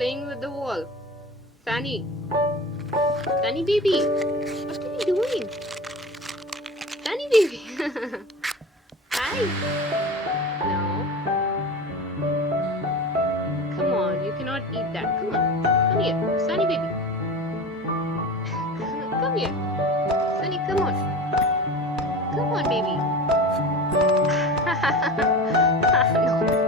playing with the wall. Sunny. Sunny baby. What are you doing? Sunny baby. Hi. No. Come on, you cannot eat that. Come on. Come here. Sunny baby. Come here. Sunny, come on. Come on, baby. No.